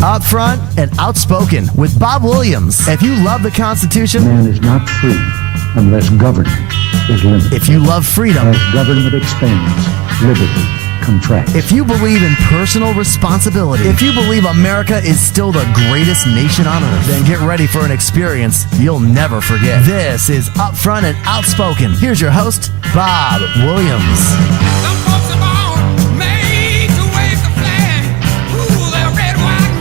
Upfront and Outspoken with Bob Williams. If you love the Constitution, man is not free unless government is limited. if you love freedom, As government expands, liberty contracts. if you believe in personal responsibility, if you believe America is still the greatest nation on earth, then get ready for an experience you'll never forget. This is Upfront and Outspoken. Here's your host, Bob Williams. Some folks are born made to wave the flag. Ooh, they're red, white, and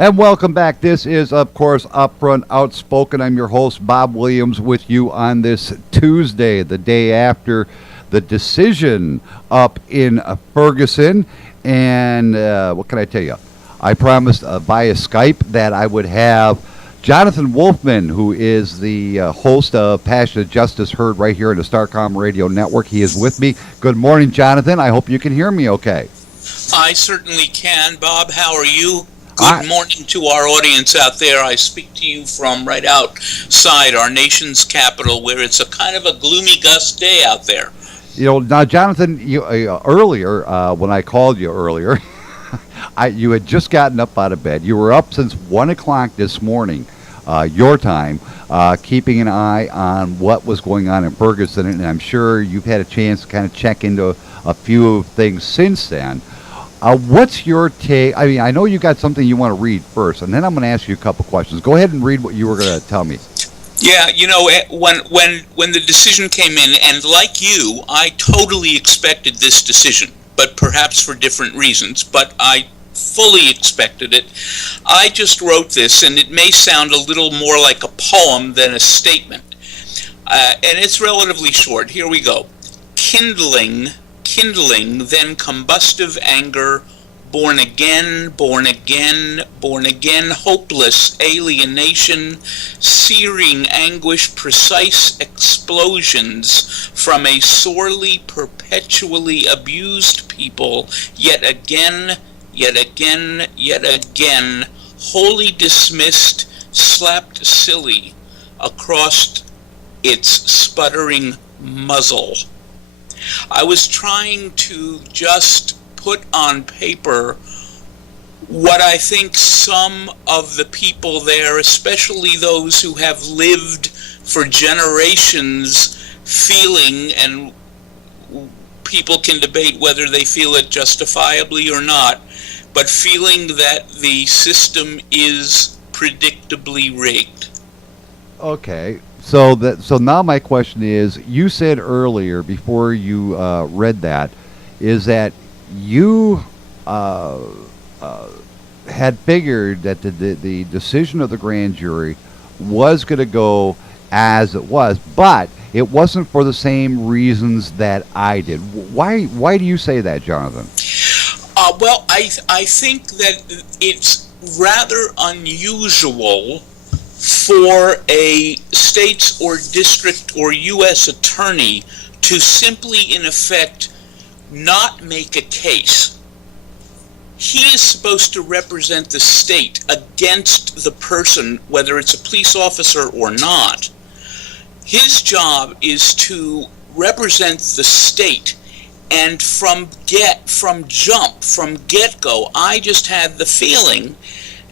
And welcome back. This is, of course, Upfront Outspoken. I'm your host, Bob Williams, with you on this Tuesday, the day after the decision up in Ferguson. And what can I tell you? I promised via Skype that I would have Jonathan Wolfman, who is the host of Passionate Justice, heard right here on the Starcom Radio Network. He is with me. Good morning, Jonathan. I hope you can hear me okay. I certainly can, Bob. How are you? Good morning to our audience out there. I speak to you from right outside our nation's capital, where it's a kind of a gloomy gust day out there. You know, now, Jonathan, you earlier, when I called you earlier, you had just gotten up out of bed. You were up since 1 o'clock this morning, your time, keeping an eye on what was going on in Ferguson, and I'm sure you've had a chance to kind of check into a few things since then. What's your take? I mean, I know you got something you want to read first, and then I'm going to ask you a couple questions. Go ahead and read what you were going to tell me. Yeah, you know, when the decision came in, and like you, I totally expected this decision, but perhaps for different reasons, but I fully expected it. I just wrote this, and it may sound a little more like a poem than a statement, and it's relatively short. Here we go. Kindling, then combustive anger, born again, hopeless alienation, searing anguish, precise explosions from a sorely, perpetually abused people, yet again, wholly dismissed, slapped silly across its sputtering muzzle. I was trying to just put on paper what I think some of the people there, especially those who have lived for generations, feeling, and people can debate whether they feel it justifiably or not, but feeling that the system is predictably rigged. Okay. So now my question is, you said earlier before you read that, is that you had figured that the decision of the grand jury was going to go as it was, but it wasn't for the same reasons that I did. Why do you say that, Jonathan? Well, I think that it's rather unusual for a state's or district or U.S. attorney to simply, in effect, not make a case. He is supposed to represent the state against the person, whether it's a police officer or not. His job is to represent the state, and from get-go, I just had the feeling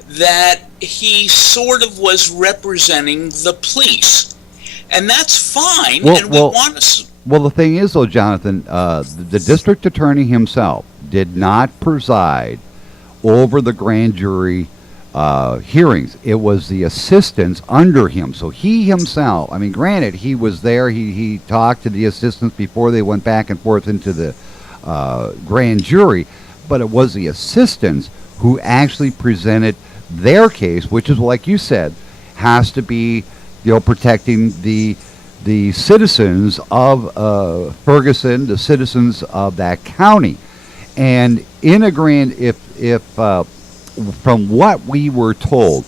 that he sort of was representing the police, and that's fine. Well, the thing is, though, Jonathan, the district attorney himself did not preside over the grand jury hearings. It was the assistants under him. So he himself, I mean, granted, he was there. He talked to the assistants before they went back and forth into the grand jury, but it was the assistants who actually presented their case, which is, like you said, has to be, protecting the citizens of Ferguson, the citizens of that county. And in a grand, if from what we were told,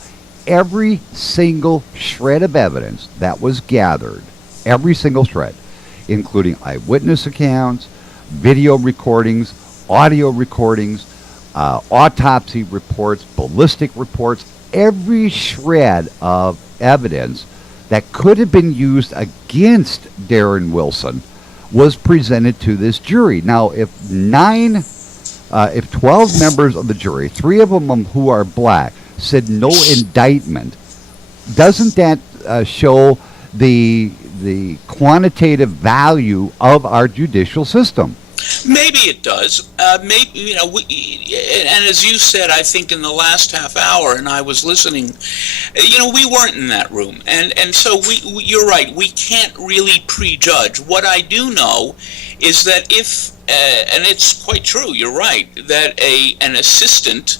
every single shred of evidence that was gathered, every single shred, including eyewitness accounts, video recordings, audio recordings, autopsy reports, ballistic reports, every shred of evidence that could have been used against Darren Wilson was presented to this jury. Now, if 12 members of the jury, 3 of them who are black, said no indictment, doesn't that show the quantitative value of our judicial system? Maybe it does. Maybe, and as you said, I think in the last half hour, and I was listening, we weren't in that room, and so you're right. We can't really prejudge. What I do know is that if, and it's quite true, you're right, that an assistant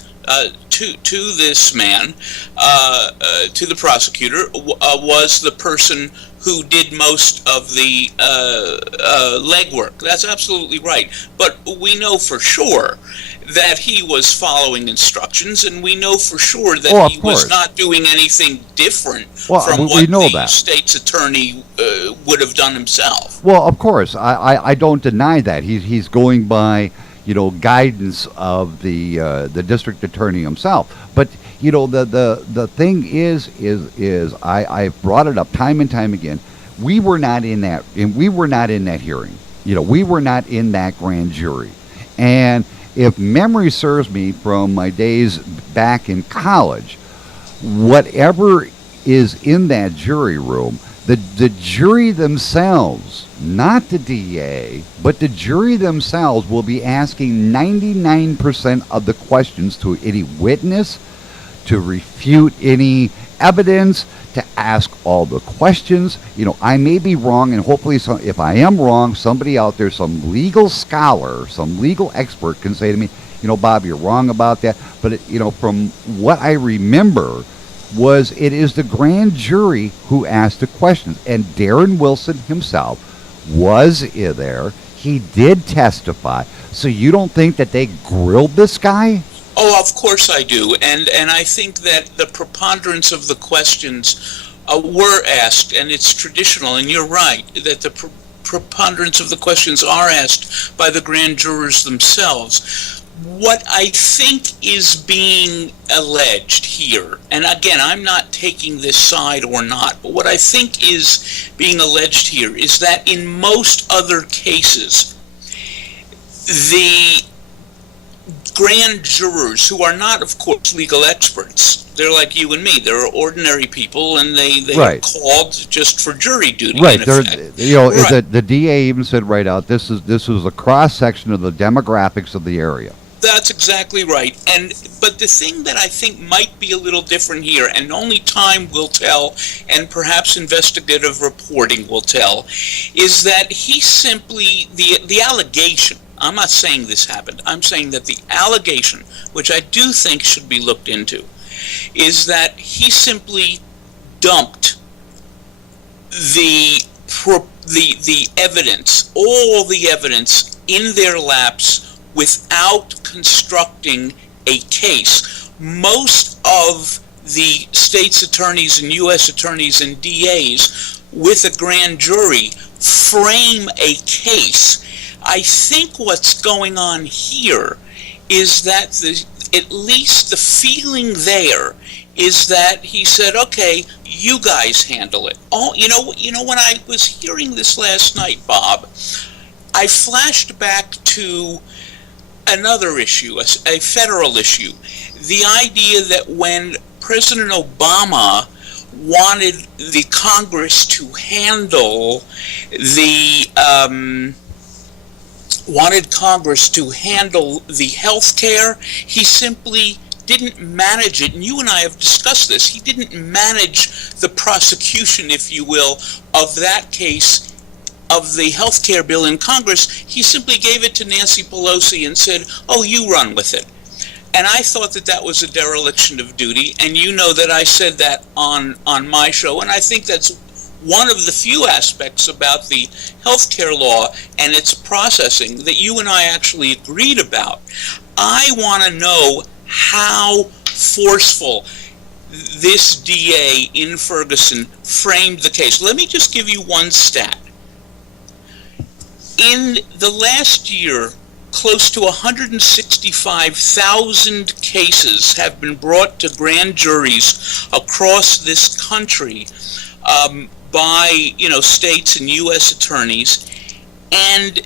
to this man, to the prosecutor, was the person who did most of the legwork. That's absolutely right. But we know for sure that he was following instructions, and we know for sure that he was not doing anything different from what the state's attorney would have done himself. Well, of course, I don't deny that. He's going by guidance of the district attorney himself. But the thing is I brought it up time and time again. We were not in that, and we were not in that hearing. We were not in that grand jury. And if memory serves me from my days back in college, whatever is in that jury room, the jury themselves, not the DA, but the jury themselves will be asking 99% of the questions to any witness, to refute any evidence, to ask all the questions. I may be wrong, and hopefully if I am wrong, somebody out there, some legal scholar, some legal expert can say to me, Bob, you're wrong about that. But, from what I remember, it is the grand jury who asked the questions. And Darren Wilson himself was there. He did testify. So you don't think that they grilled this guy? Oh, of course I do. And I think that the preponderance of the questions were asked, and it's traditional, and you're right, that the preponderance of the questions are asked by the grand jurors themselves. What I think is being alleged here, and again, I'm not taking this side or not, but what I think is being alleged here is that in most other cases, the grand jurors, who are not, of course, legal experts, they're like you and me, they're ordinary people, and they are called just for jury duty. Right. The DA even said right out, this was a cross section of the demographics of the area. That's exactly right. But the thing that I think might be a little different here, and only time will tell, and perhaps investigative reporting will tell, is that he simply, the allegation, I'm not saying this happened, I'm saying that the allegation, which I do think should be looked into, is that he simply dumped the evidence, all the evidence, in their laps without constructing a case. Most of the state's attorneys and U.S. attorneys and DAs with a grand jury frame a case. I think what's going on here is that at least the feeling there is that he said, okay, you guys handle it. Oh, when I was hearing this last night, Bob, I flashed back to another issue, a federal issue. The idea that when President Obama wanted the Congress to handle the health care, he simply didn't manage it. And you and I have discussed this. He didn't manage the prosecution, if you will, of that case, of the health care bill in Congress. He simply gave it to Nancy Pelosi and said, oh, you run with it. And I thought that was a dereliction of duty, and you know that I said that on my show, and I think that's one of the few aspects about the health care law and its processing that you and I actually agreed about. I want to know how forceful this DA in Ferguson framed the case. Let me just give you one stat. In the last year, close to 165,000 cases have been brought to grand juries across this country by, states and U.S. attorneys, and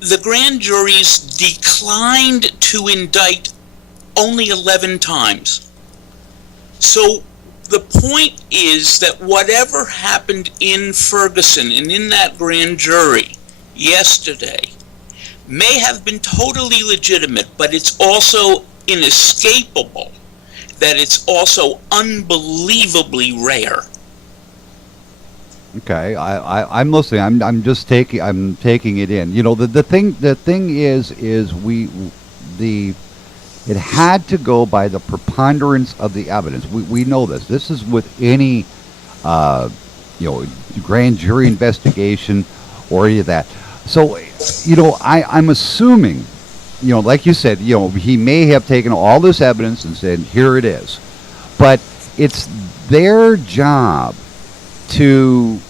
the grand juries declined to indict only 11 times. So the point is that whatever happened in Ferguson and in that grand jury yesterday may have been totally legitimate, but it's also inescapable that it's also unbelievably rare. Okay, I'm listening. I'm taking it in. The thing is it had to go by the preponderance of the evidence. We know this. This is with any grand jury investigation or any of that. So I'm assuming, like you said, he may have taken all this evidence and said, here it is, but it's their job to,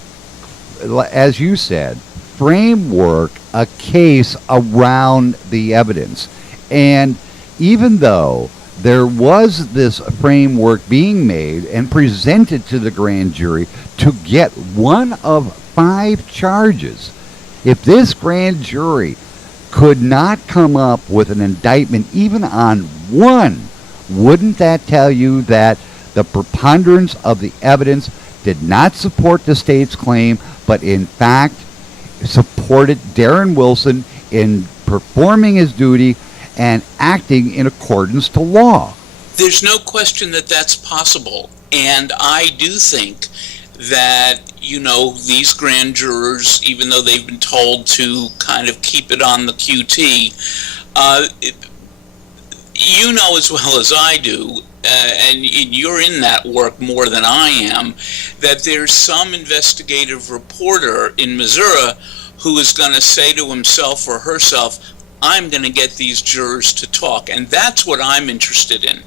as you said, framework a case around the evidence. And even though there was this framework being made and presented to the grand jury to get one of 5 charges, if this grand jury could not come up with an indictment even on one, wouldn't that tell you that the preponderance of the evidence did not support the state's claim, but in fact supported Darren Wilson in performing his duty and acting in accordance to law? There's no question that that's possible. And I do think that, these grand jurors, even though they've been told to kind of keep it on the QT, you know as well as I do, and you're in that work more than I am, that there's some investigative reporter in Missouri who is going to say to himself or herself, I'm going to get these jurors to talk. And that's what I'm interested in.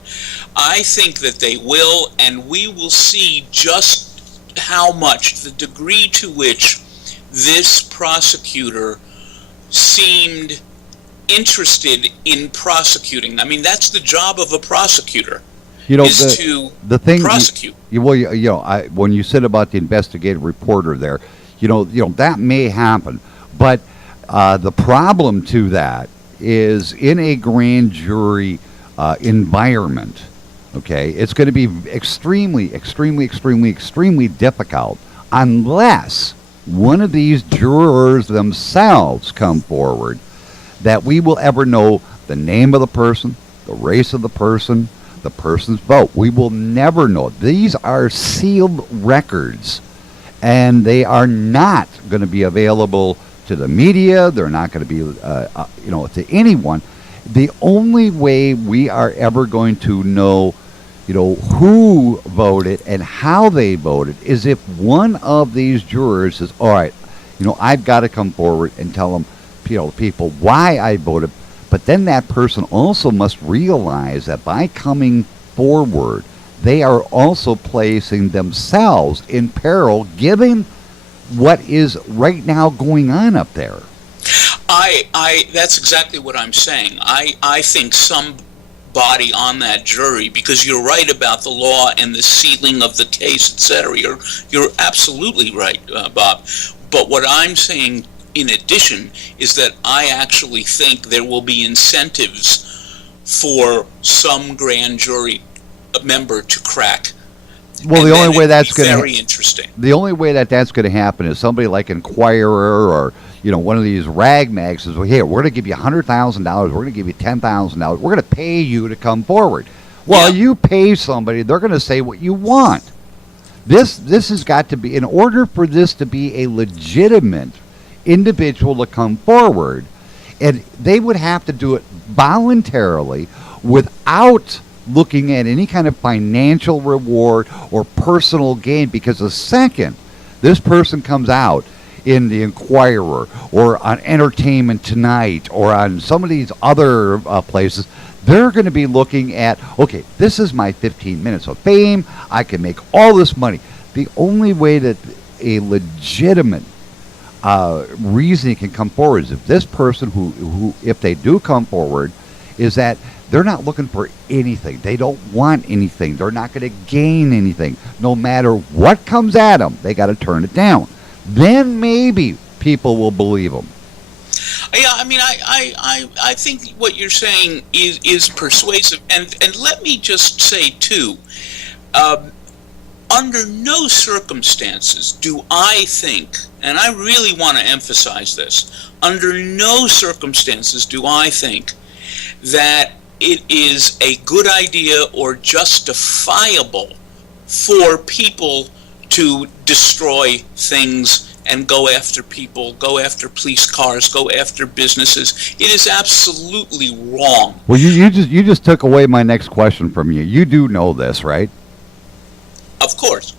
I think that they will, and we will see just how much, the degree to which this prosecutor seemed interested in prosecuting. I mean, that's the job of a prosecutor. To prosecute. When you said about the investigative reporter there, that may happen, but the problem to that is in a grand jury environment. Okay, it's going to be extremely difficult unless one of these jurors themselves come forward that we will ever know the name of the person, the race of the person's vote. We will never know. These are sealed records, and they are not going to be available to the media. They're not going to be, to anyone. The only way we are ever going to know, who voted and how they voted is if one of these jurors says, all right, I've got to come forward and tell them, people why I voted. But then that person also must realize that by coming forward, they are also placing themselves in peril, given what is right now going on up there. That's exactly what I'm saying. I think somebody on that jury, because you're right about the law and the sealing of the case, etc. You're absolutely right, Bob. But what I'm saying in addition is that I actually think there will be incentives for some grand jury member to crack. Well, the only way that's going to very interesting. The only way that's going to happen is somebody like Inquirer or one of these rag mags says, well, here, we're going to give you $100,000. We're going to give you $10,000. We're going to pay you to come forward. Well, you pay somebody, they're going to say what you want. This has got to be, in order for this to be a legitimate individual to come forward, and they would have to do it voluntarily without looking at any kind of financial reward or personal gain, because the second this person comes out in the Inquirer or on Entertainment Tonight or on some of these other places, they're going to be looking at, okay, this is my 15 minutes of fame. I can make all this money. The only way that a legitimate reasoning can come forward is if this person who, if they do come forward, is that they're not looking for anything. They don't want anything. They're not going to gain anything. No matter what comes at them, they got to turn it down. Then maybe people will believe them. Yeah, I mean, I think what you're saying is persuasive, and let me just say too, under no circumstances do I think, and I really want to emphasize this, under no circumstances do I think that it is a good idea or justifiable for people to destroy things and go after people, go after police cars, go after businesses. It is absolutely wrong. Well, you just took away my next question from you. You do know this, right? Of course.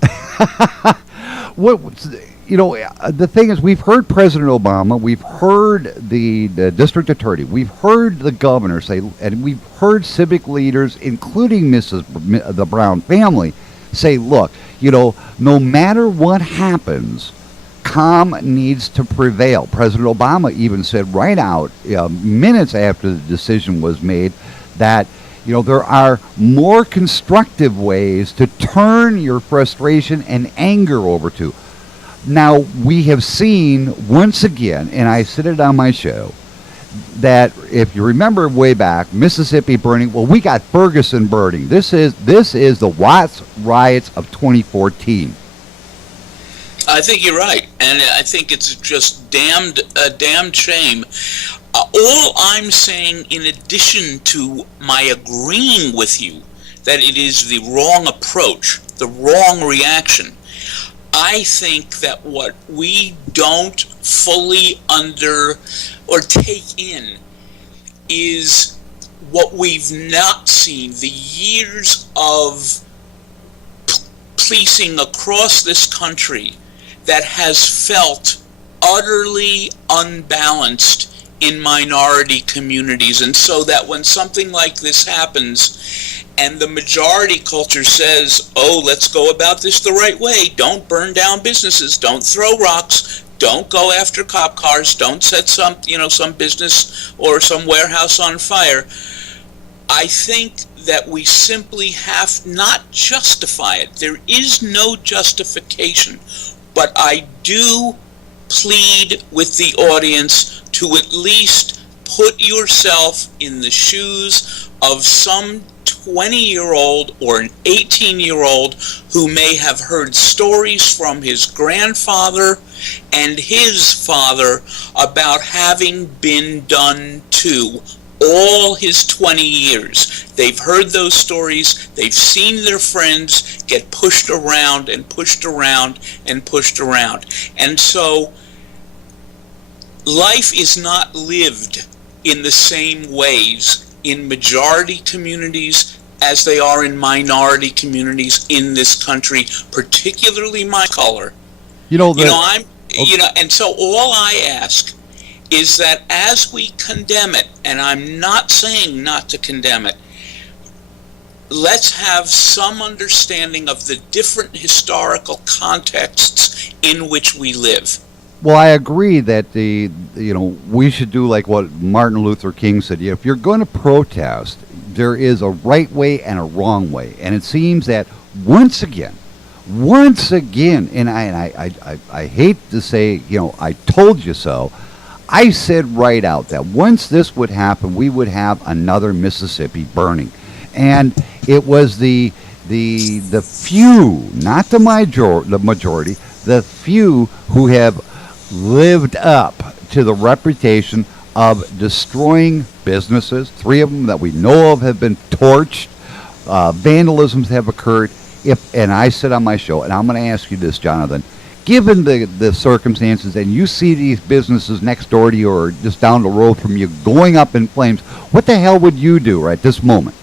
The thing is, we've heard President Obama, we've heard the district attorney, we've heard the governor say, and we've heard civic leaders, including the Brown family, say, look, no matter what happens, calm needs to prevail. President Obama even said right out, minutes after the decision was made, that there are more constructive ways to turn your frustration and anger over to. Now, we have seen once again, and I said it on my show, that if you remember way back, Mississippi burning, well, we got Ferguson burning. This is the Watts riots of 2014. I think you're right, and I think it's just a damned shame. All I'm saying, in addition to my agreeing with you that it is the wrong approach, the wrong reaction, I think that what we don't fully or take in is what we've not seen, the years of policing across this country that has felt utterly unbalanced in minority communities. And so that when something like this happens and the majority culture says, oh, let's go about this the right way, don't burn down businesses, don't throw rocks, don't go after cop cars, don't set some business or some warehouse on fire, I think that we simply have not justify it. There is no justification, but I do plead with the audience to at least put yourself in the shoes of some 20-year-old or an 18-year-old who may have heard stories from his grandfather and his father about having been done to all his 20 years. They've heard those stories. They've seen their friends get pushed around and pushed around and pushed around. And so life is not lived in the same ways in majority communities as they are in minority communities in this country, particularly my color. And so all I ask is that as we condemn it, and I'm not saying not to condemn it, let's have some understanding of the different historical contexts in which we live. Well, I agree that we should do like what Martin Luther King said. If you're going to protest, there is a right way and a wrong way. And it seems that once again, and I hate to say, I told you so, I said right out that once this would happen, we would have another Mississippi burning. And it was the few, not the majority, the few who have lived up to the reputation of destroying businesses. 3 of them that we know of have been torched. Vandalisms have occurred. And I said on my show, and I'm going to ask you this, Jonathan, given the circumstances, and you see these businesses next door to you or just down the road from you going up in flames, what the hell would you do right this moment?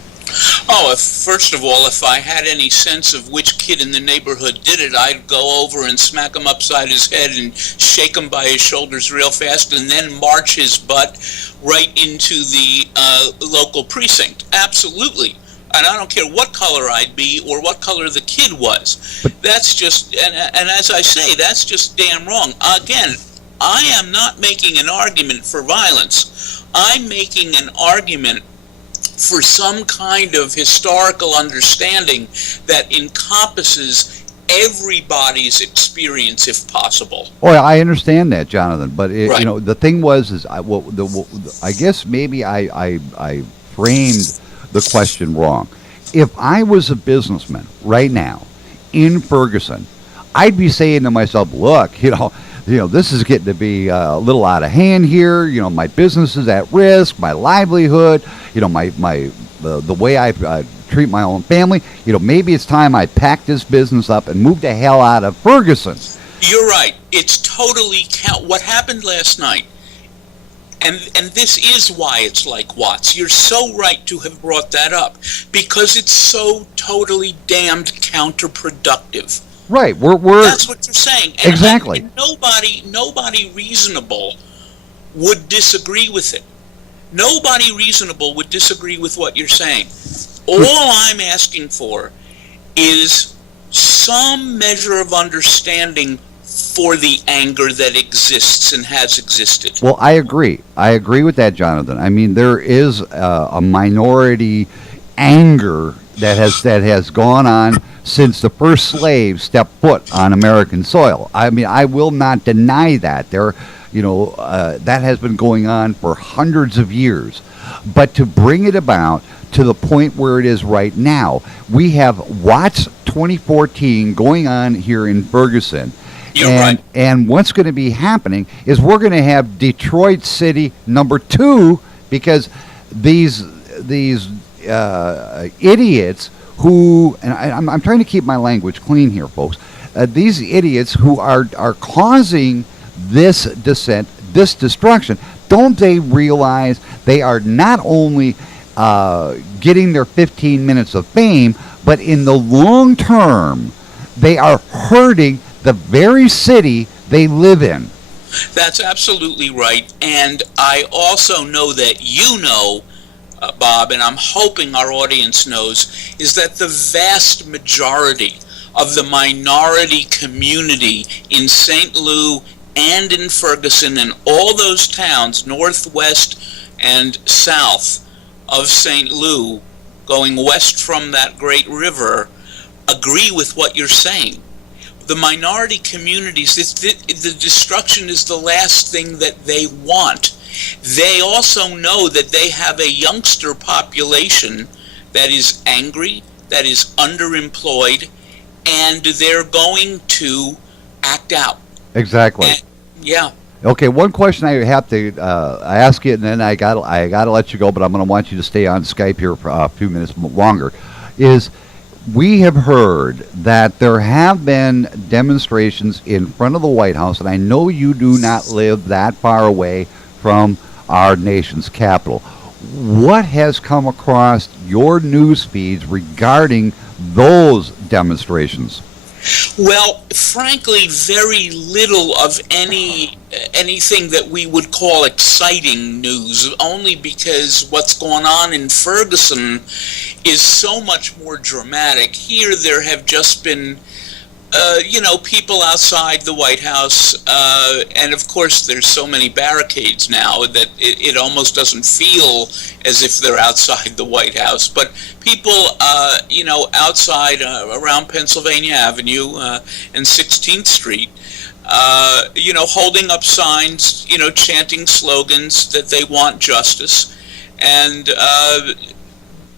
Oh, first of all, if I had any sense of which kid in the neighborhood did it, I'd go over and smack him upside his head and shake him by his shoulders real fast and then march his butt right into the local precinct. Absolutely. And I don't care what color I'd be or what color the kid was. That's just, and as I say, that's just damn wrong. Again, I am not making an argument for violence. I'm making an argument for some kind of historical understanding that encompasses everybody's experience, if possible. Oh, I understand that, Jonathan. But Right. the thing was, I guess maybe I framed the question wrong. If I was a businessman right now in Ferguson, I'd be saying to myself, "Look, this is getting to be a little out of hand here. My business is at risk, my livelihood. The way I treat my own family. Maybe it's time I pack this business up and move the hell out of Ferguson." You're right. It's totally what happened last night. And this is why it's like Watts. You're so right to have brought that up, because it's so totally damned counterproductive. Right. We're That's what you're saying. And exactly. and nobody reasonable would disagree with it. Nobody reasonable would disagree with what you're saying. All I'm asking for is some measure of understanding for the anger that exists and has existed. Well, I agree. I agree with that, Jonathan. I mean, there is a minority anger that has gone on since the first slave stepped foot on American soil. I mean, I will not deny that. That has been going on for hundreds of years. But to bring it about to the point where it is right now, we have Watts 2014 going on here in Ferguson. You're right. And what's going to be happening is we're going to have Detroit City #2, because these idiots who, and I'm trying to keep my language clean here, folks. These idiots who are causing this dissent, this destruction, don't they realize they are not only getting their 15 minutes of fame, but in the long term, they are hurting the very city they live in. That's absolutely right. And I also know that Bob, and I'm hoping our audience knows, is that the vast majority of the minority community in St. Louis and in Ferguson and all those towns, northwest and south of St. Louis, going west from that great river, agree with what you're saying. The minority communities, the destruction is the last thing that they want. They also know that they have a youngster population that is angry, that is underemployed, and they're going to act out. Exactly. And, yeah. Okay, one question I have to ask you, and then I got to let you go, but I'm going to want you to stay on Skype here for a few minutes longer, is we have heard that there have been demonstrations in front of the White House, and I know you do not live that far away from our nation's capital. What has come across your news feeds regarding those demonstrations? Well, frankly, very little of anything that we would call exciting news, only because what's going on in Ferguson is so much more dramatic. Here there have just been people outside the White House, and of course there's so many barricades now that it almost doesn't feel as if they're outside the White House. But people, outside around Pennsylvania Avenue and 16th Street, holding up signs, chanting slogans that they want justice, and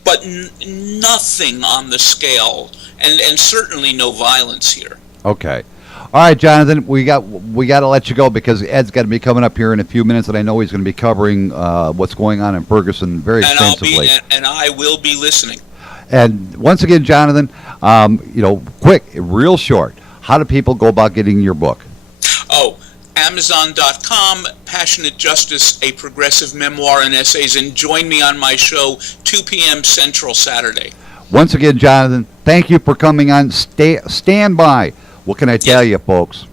but nothing on the scale. And certainly no violence here. Okay. All right, Jonathan, we got to let you go because Ed's got to be coming up here in a few minutes, and I know he's going to be covering what's going on in Ferguson very extensively. And I will be listening. And once again, Jonathan, quick, real short, how do people go about getting your book? Oh, Amazon.com, Passionate Justice, a progressive memoir and essays, and join me on my show 2 p.m. Central Saturday. Once again, Jonathan, thank you for coming on. Stand by. What can I tell you, folks?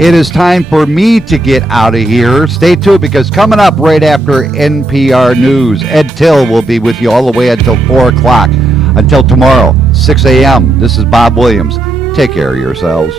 It is time for me to get out of here. Stay tuned, because coming up right after NPR News, Ed Till will be with you all the way until 4 o'clock. Until tomorrow, 6 a.m., this is Bob Williams. Take care of yourselves.